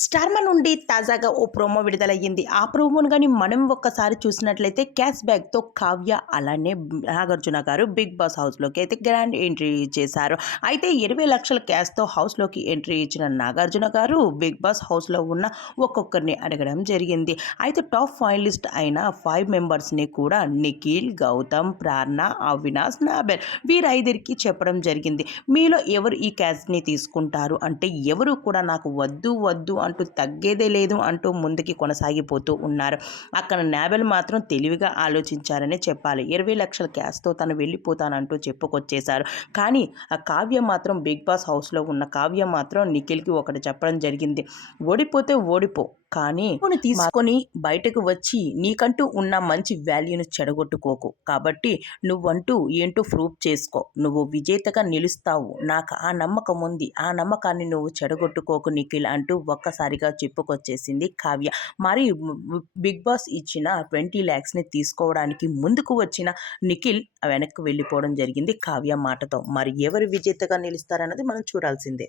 స్టార్మా నుండి తాజాగా ఓ ప్రోమో విడుదలయ్యింది. ఆ ప్రోమోను గాని మనం ఒక్కసారి చూసినట్లయితే క్యాష్ బ్యాక్‌తో కావ్య అలానే నాగార్జున గారు 'బిగ్ బాస్' హౌస్‌లోకి అయితే గ్రాండ్ ఎంట్రీ చేశారు. అయితే 20,00,000 క్యాష్‌తో హౌస్‌లోకి ఎంట్రీ ఇచ్చిన నాగార్జున గారు 'బిగ్ బాస్' హౌస్‌లో ఉన్న ఒక్కొక్కరిని అడగడం జరిగింది. అయితే టాప్ ఫైనలిస్ట్ అయిన 5 మెంబర్స్‌ని కూడా నిఖిల్, గౌతమ్, ప్రార్థన, అవినాష్, నాబెల్ వీరైదురికి చెప్పడం జరిగింది. మీలో ఎవరు ఈ క్యాష్‌ని తీసుకుంటారు అంటే ఎవరు కూడా నాకు వద్దు వద్దు అంటూ తగ్గేదే లేదు అంటూ ముందుకి కొనసాగిపోతూ ఉన్నారు. అక్కడ నాబెల్ మాత్రం తెలివిగా ఆలోచించారనే చెప్పాలి. 20,00,000 క్యాష్‌తో తను వెళ్ళిపోతానంటూ చెప్పుకొచ్చేశారు. కానీ ఆ కావ్య మాత్రం 'బిగ్ బాస్' హౌస్‌లో ఉన్న కావ్య మాత్రం నిఖిల్‌కి ఒకటి చెప్పడం జరిగింది. ఓడిపోతే ఓడిపో, కానీ ఫోను తీసుకొని బయటకు వచ్చి నీకంటూ ఉన్న మంచి వాల్యూని చెడగొట్టుకోకు. కాబట్టి నువ్వంటూ ఏంటో ప్రూవ్ చేసుకో. నువ్వు విజేతగా నిలుస్తావు. నాకు ఆ నమ్మకం ఉంది. ఆ నమ్మకాన్ని నువ్వు చెడగొట్టుకోకు నిఖిల్ అంటూ ఒక్కసారిగా చెప్పుకొచ్చేసింది కావ్య. మరి 'బిగ్ బాస్' ఇచ్చిన 20,00,000ని తీసుకోవడానికి ముందుకు వచ్చిన నిఖిల్ వెనక్కి వెళ్ళిపోవడం జరిగింది కావ్య మాటతో. మరి ఎవరు విజేతగా నిలుస్తారన్నది మనం చూడాల్సిందే.